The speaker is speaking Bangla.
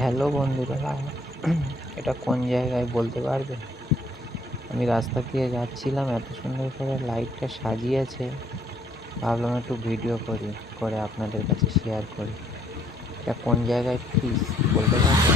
হ্যালো বন্ধুরা, এটা কোন জায়গায় বলতে পারবেন? আমি রাস্তা দিয়ে যাচ্ছিলাম, এত সুন্দর করে লাইটটা সাজিয়েছে, ভাবলাম একটু ভিডিও করি, করে আপনাদের কাছে শেয়ার করি। এটা কোন জায়গায় প্লিজ বলতে পারবেন?